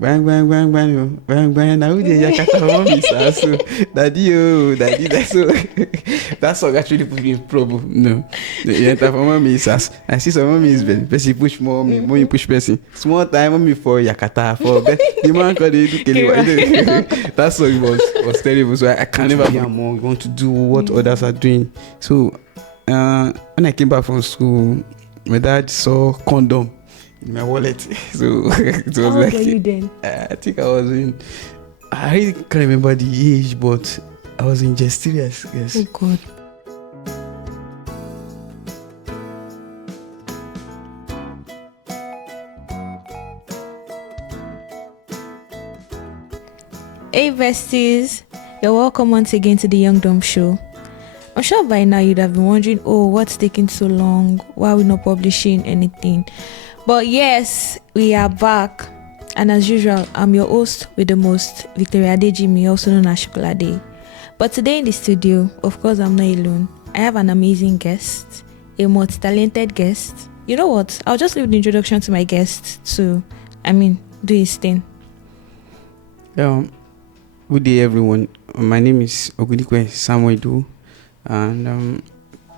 Bang bang bang bang yo, bang bang. Now the Yakata mommy so daddy oh daddy that's so that song actually put me in trouble. No, the Yakata mommy is as I see some mommy is very person push mommy, mommy push person. Small time mommy for Yakata for the man called it that song was terrible. So I can never be among. Want to do what others are doing. So when I came back from school, my dad saw condom in my wallet. So it was How like old were you then? I think I really can't remember the age, but I was in just 3 years. Yes. Oh God. Hey besties, you're welcome once again to the Young Dumb Show. I'm sure by now you'd have been wondering, oh, what's taking so long? Why are we not publishing anything? But yes, we are back. And as usual, I'm your host with the most, Victoria Adejimi, also known as Shukolade. But today in the studio, of course, I'm not alone. I have an amazing guest, a multi-talented guest. You know what? I'll just leave the introduction to my guest to, do his thing. Good day, everyone. My name is Ogudikwe Samuel Idowu, and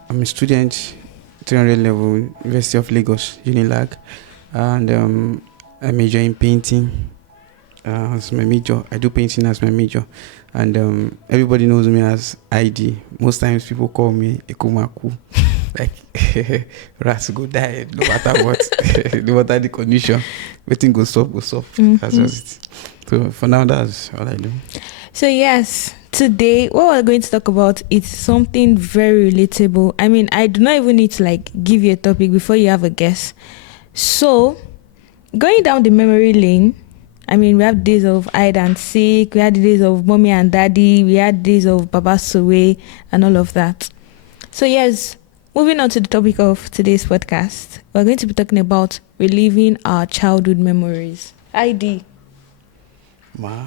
I'm a student, 300 level, University of Lagos, Unilag, and I major in painting as my major. I do painting as my major, and everybody knows me as ID. Most times people call me Ekumaku, like rats go die, no matter what, no matter the condition, everything goes up. Mm-hmm. That's just it. So for now, that's all I do. So yes, today what we're going to talk about is something very relatable. I do not even need to give you a topic before you have a guess. So going down the memory lane, we have days of hide and seek, we had the days of mommy and daddy, we had days of Baba Sowe and all of that. So yes, moving on to the topic of today's podcast, we're going to be talking about reliving our childhood memories. ID. Ma.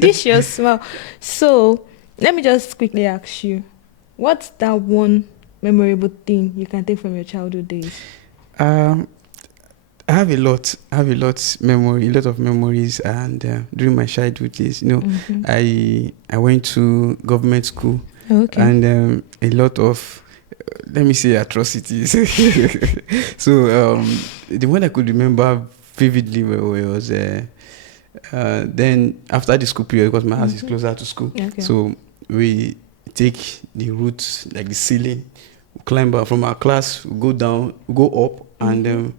This your smile. So let me just quickly ask you, what's that one memorable thing you can take from your childhood days? I have a lot of memories, and during my childhood days, I went to government school, and a lot of let me say atrocities. So the one I could remember vividly was then after the school period, because my house is closer to school, so we take the route like the ceiling, we climb up from our class, we go down, we go up, and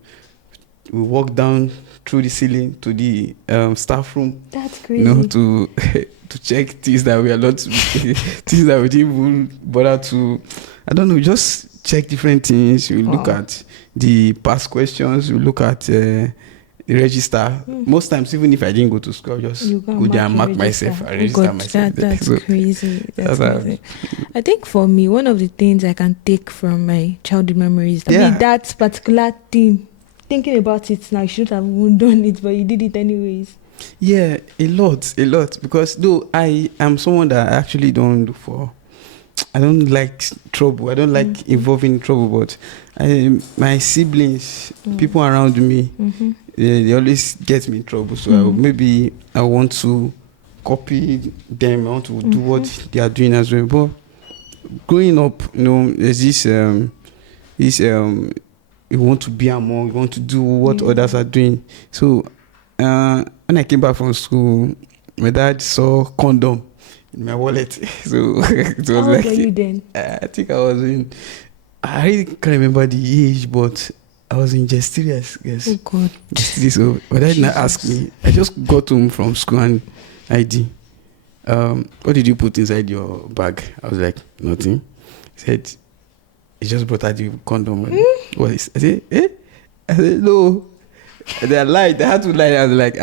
we walk down through the ceiling to the staff room. That's crazy. To check things that we are not things that we didn't even bother to. I don't know, just check different things. We look at the past questions. We look at the register. Most times, even if I didn't go to school, I'll just go there and mark myself. I register myself. That's crazy. That's crazy. I think for me, one of the things I can take from my childhood memories, that particular thing. Thinking about it now, you shouldn't have even done it, but you did it anyways. Yeah, a lot. Because though I am someone that I actually I don't like trouble. I don't like involving in trouble, but my siblings, people around me, they always get me in trouble. So maybe I want to copy them. I want to do what they are doing as well. But growing up, there's this you want to be among, you want to do what others are doing. So when I came back from school, my dad saw condom in my wallet. So it was How old were you then? I think I really can't remember the age, but I was in just 3 years. Yes. Oh God. So my dad now asked me, I just got home from school and ID. What did you put inside your bag? I was like, nothing. He said, he just brought out the condom. What is? I said, eh? I said, no. They lied. They had to lie. I was like,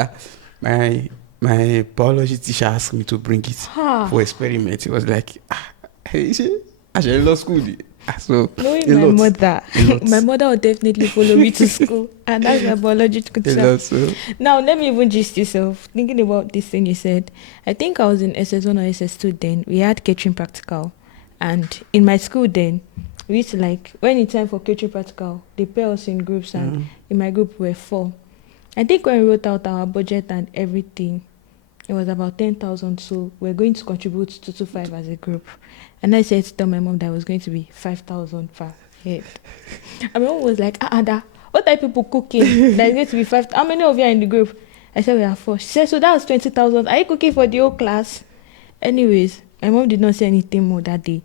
my biology teacher asked me to bring it for experiment. He was like, I should law school. So knowing my mother would definitely follow me to school, and that's my biological teacher. Now let me even gist yourself. Thinking about this thing you said, I think I was in SS1 or SS2 then. We had catering practical, and in my school then, we used to when it's time for catering practical, they pair us in groups, and in my group we were 4. I think when we wrote out our budget and everything, it was about 10,000. So we're going to contribute 225 as a group. And I said to tell my mom that it was going to be 5,000 per head. And my mom was like, what are people cooking? There's going to be 5. How many of you are in the group? I said, we are 4. She said, so that was 20,000. Are you cooking for the whole class? Anyways, my mom did not say anything more that day.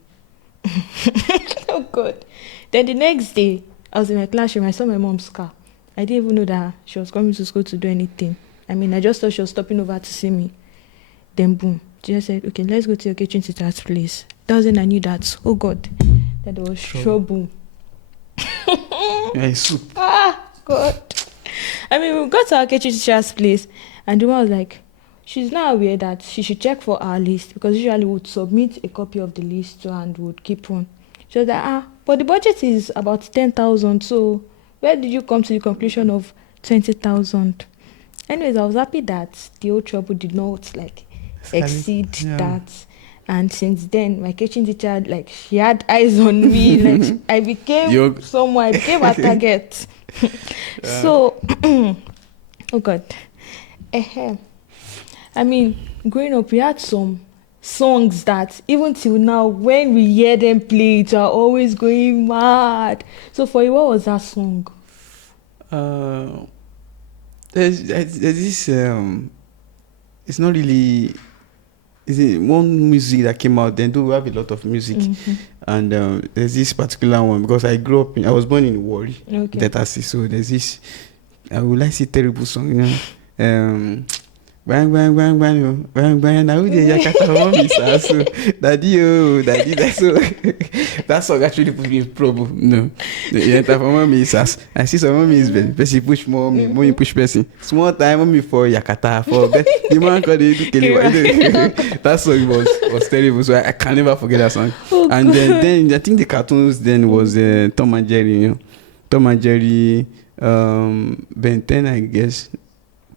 Oh, God. Then the next day, I was in my classroom. I saw my mom's car. I didn't even know that she was coming to school to do anything. I mean, I just thought she was stopping over to see me. Then, boom. She just said, okay, let's go to your kitchen teacher's place. That was when I knew that, oh, God, that there was trouble. Yeah, soup. God. I mean, we got to our kitchen teacher's place, and the woman was like, she's not aware that she should check for our list, because usually we would submit a copy of the list and would keep one. She was like, but the budget is about 10,000, so where did you come to the conclusion of 20,000? Anyways, I was happy that the old trouble did not exceed that. And since then, my kitchen teacher, she had eyes on me. I became someone, I became a target. So, oh God. I mean, growing up, we had some songs that even till now, when we hear them play, we are always going mad. So for you, what was that song? There's this, it's not really, it's one music that came out then. We have a lot of music. And there's this particular one, because I was born in Warri, Delta State. So there's this, I would like to say terrible song, bang bang bang bang bang bang. Now we yakata mommy so daddy that's so that song actually put me in trouble. No, the enter for mommy says I see some mommy is very person push mommy push person. Small time mommy for yakata for the man called it. That song was terrible. So I can never forget that song. And then I think the cartoons then was Tom and Jerry. Tom and Jerry, Ben 10, I guess.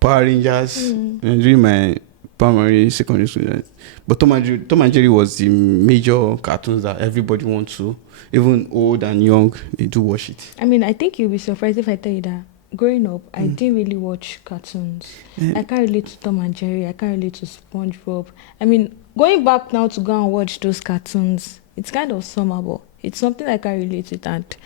Power Rangers during my primary, secondary school. But Tom and Jerry was the major cartoons that everybody wants to, even old and young, they do watch it. I mean, I think you'll be surprised if I tell you that growing up, I didn't really watch cartoons. I can't relate to Tom and Jerry. I can't relate to SpongeBob. I mean, going back now to go and watch those cartoons, it's kind of summer, but it's something I can relate with. And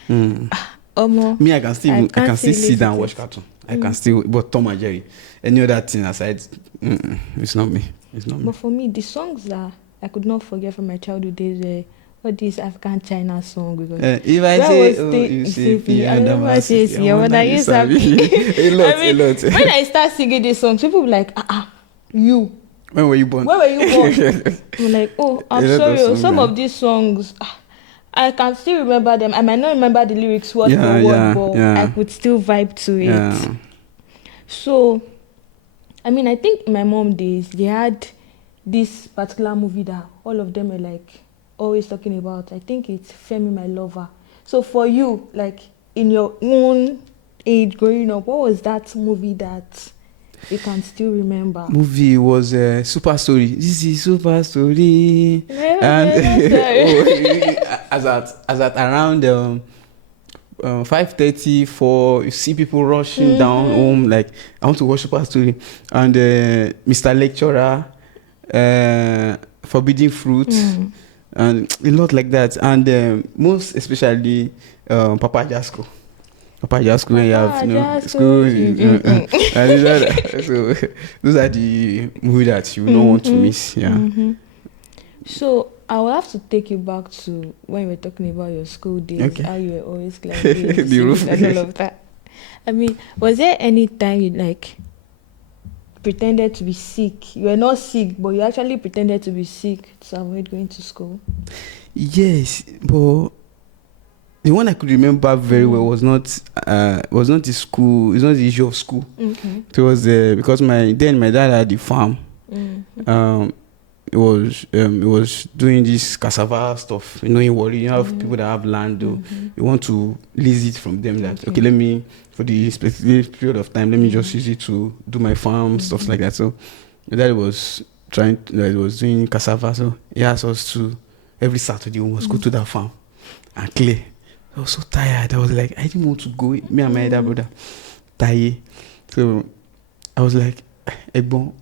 me, I can still sit down and watch cartoon. I can still, but Tom and Jerry, any other thing aside, it's not me. It's not me. But for me, the songs that I could not forget from my childhood days were what this African China song. Because if I say, you say, I never say, yeah, what I used to be. A lot. When I start singing these songs, people will be like, you. When were you born? I'm like, oh, I'm sorry. Some of these songs, I can still remember them. I might not remember the lyrics word for word, but I could still vibe to it. Yeah. So, I mean, I think in my mom days, they had this particular movie that all of them are always talking about. I think it's Femi, My Lover. So for you, in your own age growing up, what was that movie that you can still remember? Movie was Super Story. This is Super Story. And as at around 5:30, you see people rushing down home. I want to watch Super Story. And Mr. Lecturer, Forbidden Fruit, and a lot like that. And most especially Papa Jasco. When you have school, so those are the movies that you don't want to miss. So I will have to take you back to when you were talking about your school days, how you were always the roof and all of that. I mean, was there any time you pretended to be sick? You were not sick, but you actually pretended to be sick to avoid going to school? Yes, but the one I could remember very well was not the school. It's not the issue of school. It was because my dad had the farm. It was doing this cassava stuff. In Warri, you have people that have land. You want to lease it from them. Okay, let me, for the specific period of time, let me just use it to do my farm stuff like that. So my dad was doing cassava. So he asked us to every Saturday we must go to that farm and clear. I was so tired. I was like, I didn't want to go. Me and my elder brother, tired. So I was like, Egbon,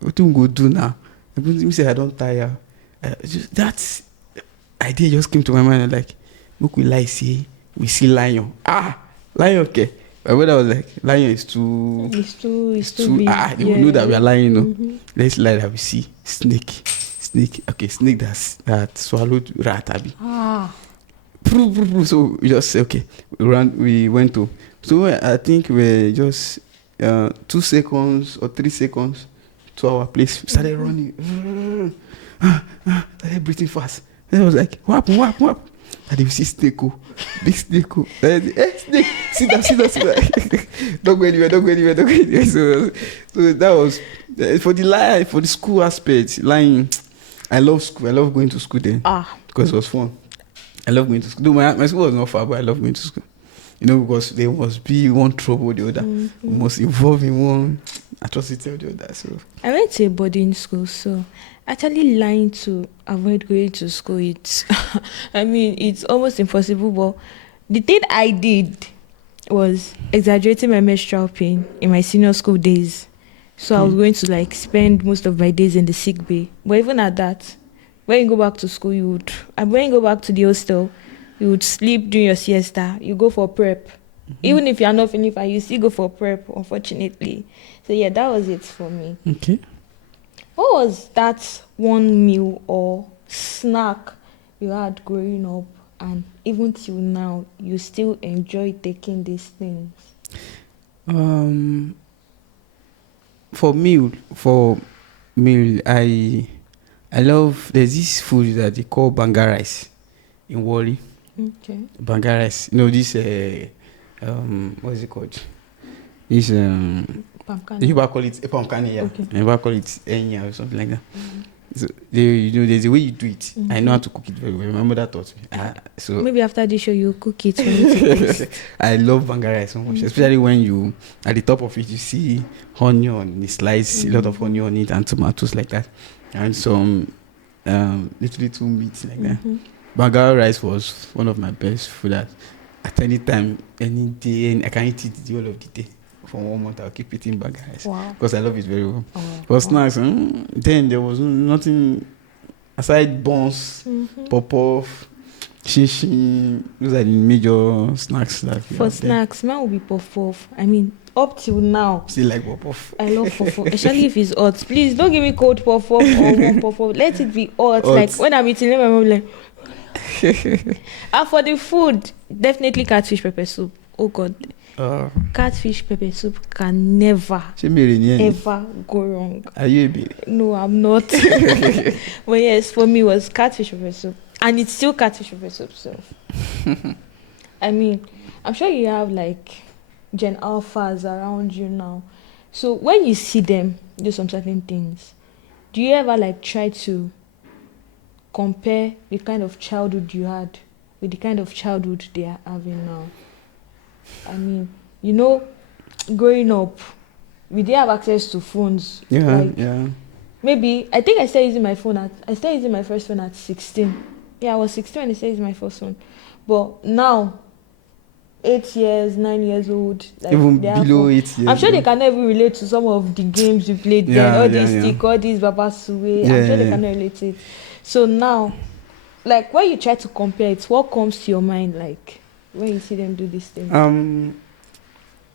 what do we go do now? Egbon me say I don't tire. That idea just came to my mind. I'm like, look, we lie see, we see lion. Lion, okay. My brother was like, lion is too. It's too big. They will know that we are lying, you know. Let's lie that we see snake. Okay, snake that swallowed rat, Abi. So we just say, okay, we went to. So I think we just 2 seconds or 3 seconds to our place. We started running. Started breathing fast. Then I was like, whap. And if you see snake, big snake, snake, sit down. Don't go anywhere. So that was for the school aspect. Lying, I love school. I love going to school then because it was fun. I love going to school. Though my school was not far, but I love going to school. You know, because there must be one trouble or the other. We must involve in one atrocity or the other. So I went to a boarding school, so actually lying to avoid going to school, it's it's almost impossible. But the thing I did was exaggerating my menstrual pain in my senior school days. So I was going to like spend most of my days in the sick bay. But even at that, when you go back to school, when you go back to the hostel, you would sleep during your siesta. You go for prep. Even if you are not feeling fine, you still go for prep, unfortunately. So yeah, that was it for me. Okay. What was that one meal or snack you had growing up, and even till now you still enjoy taking these things? For meal, I love. There's this food that they call banga rice in Wari. Okay. Banga rice. You know this. What is it called? This you call it pumpkin, yeah. Okay. You call it enya or something like that. So there's a way you do it. I know how to cook it very well. My mother taught me. So maybe after this show you'll cook it for me. I love banga rice so much, especially when you at the top of it you see onion, the slice, a lot of onion on it, and tomatoes like that, and some little meat like that. Banga rice was one of my best food that at any time, any day, I can eat it the whole of the day. For 1 month, I'll keep eating banga rice because I love it very well. For snacks, then there was nothing aside buns, pop-off, shin. Those are the major snacks that for snacks. Mine will be pop-off. Up till now, still like pop-off. I love pop-off, especially if it's hot. Please don't give me cold pop-off or warm pop-off. Let it be hot. Like when I'm eating, my mom like. And for the food, definitely catfish pepper soup. Oh God. Catfish pepper soup can never ever go wrong. Are you a baby? No, I'm not. But yes, for me it was catfish pepper soup, and it's still catfish pepper soup. So I'm sure you have like Gen Alphas around you now. So when you see them do some certain things, do you ever like try to compare the kind of childhood you had with the kind of childhood they are having now? Growing up, we didn't have access to phones. Maybe I think I started using my first phone at 16. Yeah, I was 16 when I started using my first phone. But now, 8 years, 9 years old, like even below 8 years. I'm sure they cannot even relate to some of the games we played then. All these stick, all these babasuwe. I'm sure they cannot relate to it. So now, like when you try to compare it, what comes to your mind, like when you see them do this thing?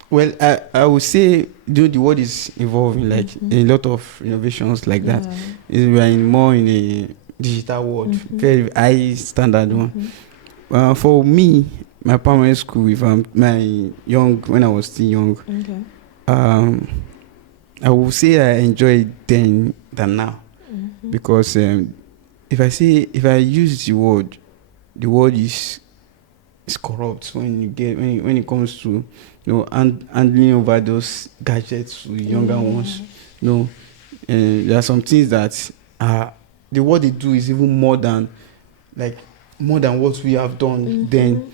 Well, I would say, the world is evolving, like a lot of innovations like that. We are more in a digital world, very high standard one. For me, my primary school, when I was still young, I would say I enjoyed then than now, because if I use the word is corrupt when it comes to handling over those gadgets to younger ones. There are some things that the what they do is even more than what we have done then.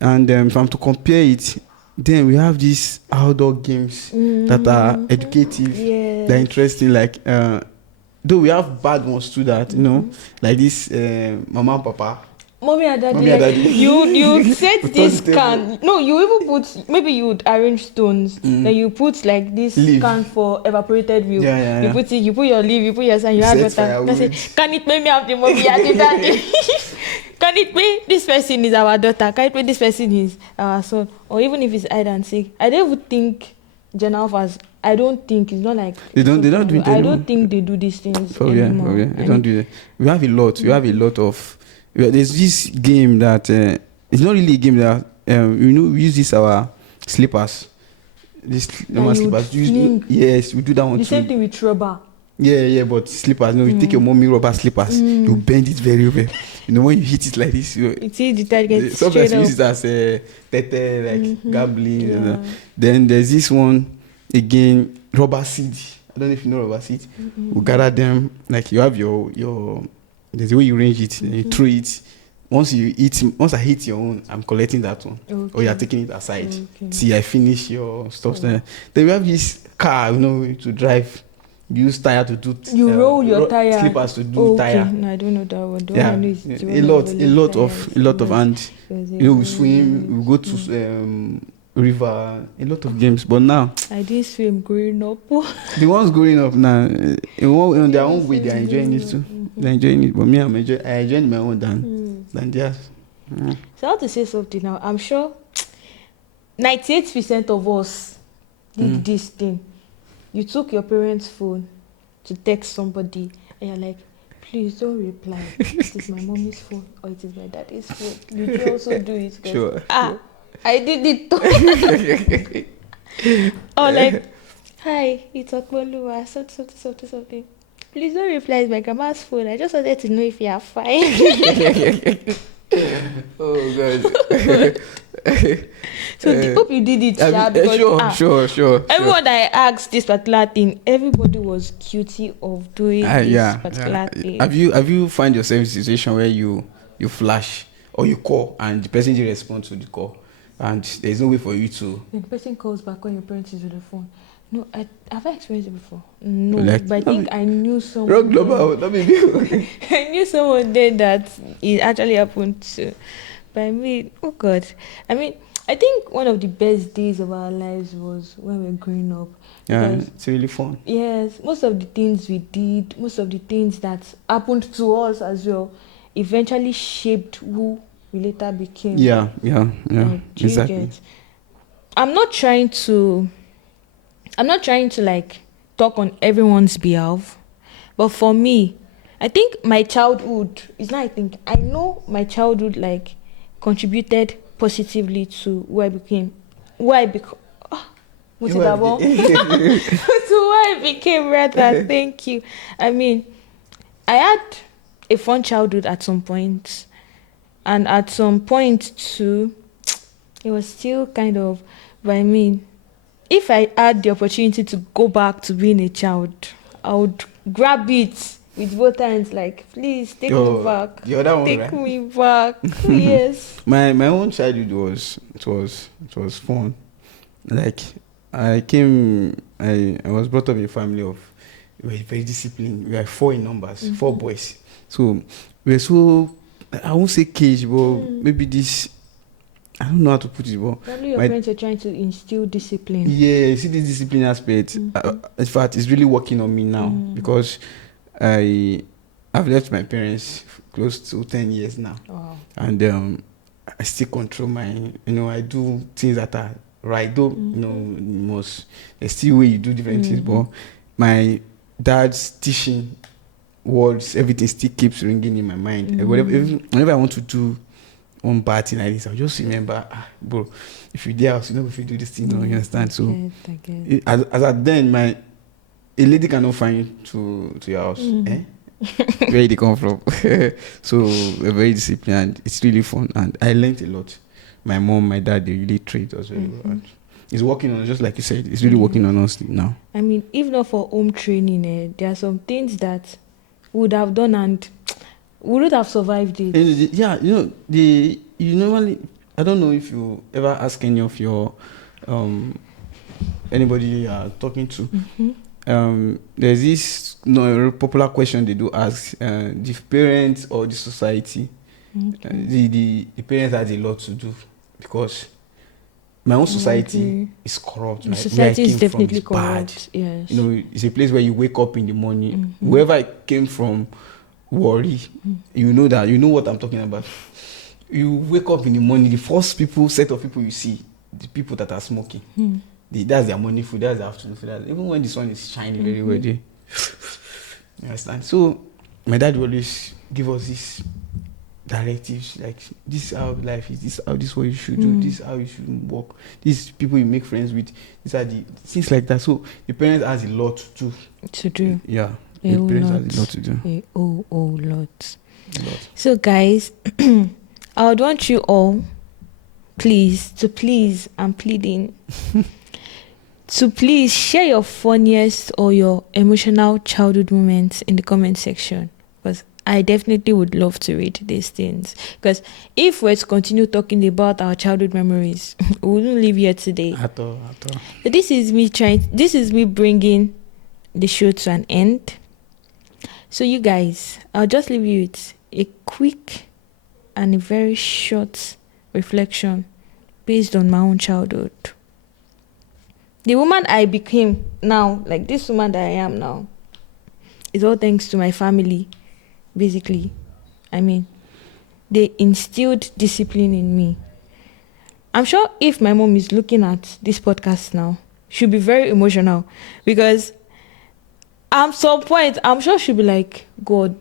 And if I'm to compare it, then we have these outdoor games that are educative, they're interesting. Like though we have bad ones too, that like this Mama and Papa Mommy and daddy, Mommy and like, daddy. you set We this turn the table. can. No, you even put, maybe you would arrange stones. Then you put like this Leaf. can for evaporated milk. Yeah. You put it, you put your leaf, you put your sand, you add Set water. That's firewood. it. Can it make me have the mommy and the daddy? Can it be this person is our daughter? Can it be this person is our son? Or even if it's hide and seek. I don't even think general offers. I don't think it's not like They don't do it I anymore. don't think they do these things Oh yeah, anymore. they don't do that. We have a lot. We have a lot of. There's this game that it's not really a game that we use this our slippers. This normal you slippers. fling. Yes, we do that one The too. same thing with rubber. Yeah, but slippers. No, you take your mommy rubber slippers. You bend it very well. When you hit it like this, It's the target sometimes straight we up. use it as a tete, like gambling. Yeah. Then there's this one again, rubber seed. I don't know if you know rubber seed. We gather them, like you have your there's a way you arrange it, then you throw it. Once I hit your own, I'm collecting that one. Okay. Or you're taking it aside. Okay. See, I finish your stuff there. Then we have this car, to drive. You use tire to do. You roll your tire. Slippers to do tire. No, I don't know that one. The Yeah, one I know is the a one lot, of a lot of, and Because we swim. We go to river. A lot of games, but now I didn't swim growing up. the ones growing up now, in their own way, they are enjoying it too. They're enjoying it, but me, I enjoy my own than theirs. So I have to say something now. I'm sure 98% of us did this thing. You took your parents' phone to text somebody and you're like, please don't reply. It is my mommy's phone or it is my daddy's phone. Did you also do it? Sure. I did it too. Or like, hi, it's Okboluwa, something. Please don't reply, it's my grandma's phone. I just wanted to know if you are fine. Oh God. So hope you did it, Sha, because Sure. everyone that I asked this particular thing, everybody was guilty of doing this particular thing. Have you find yourself in a situation where you flash or you call and the person didn't respond to the call and there's no way for you to? When the person calls back when your parents is with the phone. No, have I experienced it before? No, Like, but I think I knew someone. Rock global, that may be. I knew someone there that it actually happened to. But I mean, oh God. I mean, I think one of the best days of our lives was when we were growing up. Yeah, Because, it's really fun. yes, most of the things we did, most of the things that happened to us as well, eventually shaped who we later became. Yeah, Like, do you exactly. get? I'm not trying to like talk on everyone's behalf, but for me, I think my childhood is not. I know my childhood like contributed positively to who I became. Who I became. To who I became rather. Thank you. I mean, I had a fun childhood at some point, and at some point too, it was still kind of. But I mean, if I had the opportunity to go back to being a child, I would grab it with both hands, like, please take me back. The other one, Take right? me back. Yes. My own childhood was fun. Like I was brought up in a family of, we were very disciplined. We were 4 in numbers, 4 boys. So we were so, I won't say cage, but maybe this, I don't know how to put it, but Probably your parents are trying to instill discipline. yeah, you see this discipline aspect. In fact, it's really working on me now because I've left my parents close to 10 years now. Wow. And I still control my, I do things that are right. Though, there's still way you do different things, but my dad's teaching words, everything still keeps ringing in my mind. Whenever I want to do one bad thing like this, I'll just remember, bro, if you're there, if you do this thing, you understand? So, I get. as at then, a lady cannot find to your house. Where they come from. So we're very disciplined. It's really fun, and I learned a lot. My mom, my dad, they really treat us very well. And it's working on, just like you said, it's really working on us now. I mean, if not for home training, there are some things that we would have done and we would have survived it. Yeah, you normally, I don't know if you ever ask any of your anybody you are talking to. There's this popular question they do ask: the parents or the society The parents has a lot to do, because my own society is corrupt. The Like, society where I is came from definitely is bad. corrupt. Yes. You know, it's a place where you wake up in the morning. Wherever I came from, worry, you know that, you know what I'm talking about. You wake up in the morning, the first set of people you see, the people that are smoking. That's their morning food, that's their afternoon food. Even when the sun is shining very well, you understand? So my dad will always give us these directives, like, this is how life is, this is how, this is what you should do, this is how you should work, these people you make friends with, these are the things like that. So the parents has a lot to do. Yeah, A the parents lot. has a lot to do. Lot. So guys, I would want you all, please, I'm pleading, to please share your funniest or your emotional childhood moments in the comment section, because I definitely would love to read these things. Because if we're to continue talking about our childhood memories, we wouldn't leave here today. At all. So this is me bringing the show to an end. So you guys, I'll just leave you with a quick and a very short reflection based on my own childhood. The woman I became now, like this woman that I am now, is all thanks to my family, basically. I mean, they instilled discipline in me. I'm sure if my mom is looking at this podcast now, she'll be very emotional, because at some point, I'm sure she'll be like, God,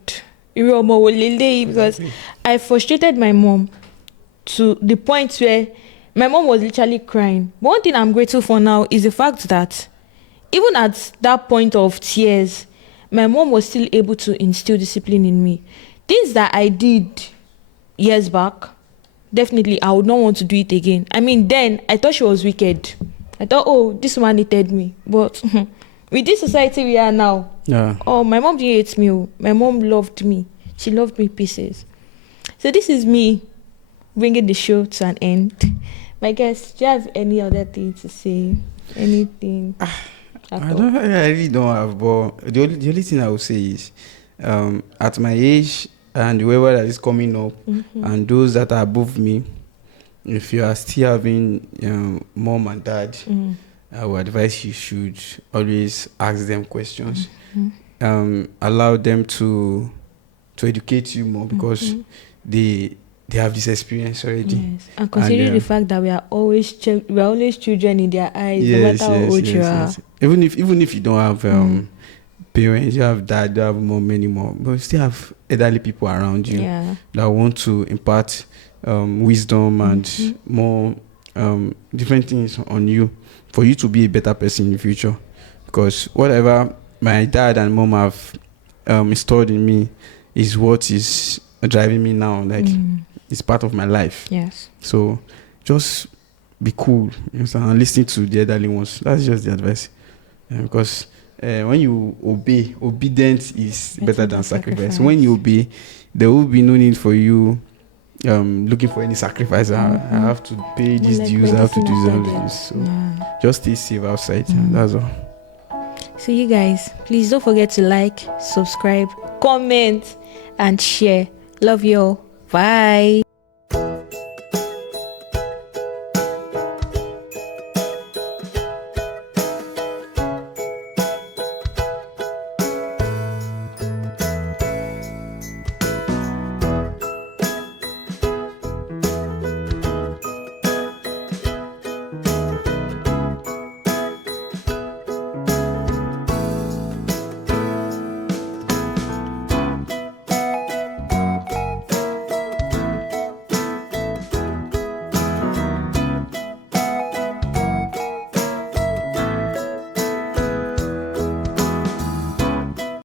because I frustrated my mom to the point where my mom was literally crying. But one thing I'm grateful for now is the fact that even at that point of tears, my mom was still able to instill discipline in me. Things that I did years back, definitely I would not want to do it again. I mean, then I thought she was wicked. I thought, oh, this woman hated me. But with this society we are now, oh, my mom didn't hate me. Oh. My mom loved me. She loved me pieces. So this is me bringing the show to an end. My guests, do you have any other thing to say? Anything? I really don't have, but the only thing I would say is, at my age and whoever that is coming up, and those that are above me, if you are still having mom and dad, I would advise you should always ask them questions. Allow them to educate you more, because they have this experience already. Yes. And considering the fact that we are always children in their eyes, no matter how old you are. Even if you don't have parents, you have dad, you have mom anymore, but you still have elderly people around you that want to impart wisdom and more different things on you, for you to be a better person in the future. Because whatever my dad and mom have installed in me is what is driving me now. Like, it's part of my life. Yes. So just be cool, you know, and listen to the elderly ones. That's just the advice. Because when you obey, obedience is better than sacrifice. When you obey, there will be no need for you looking for any sacrifice. I have to pay these dues, I have to do this. So just stay safe outside. That's all. So you guys, please don't forget to like, subscribe, comment, and share. Love you all. Bye.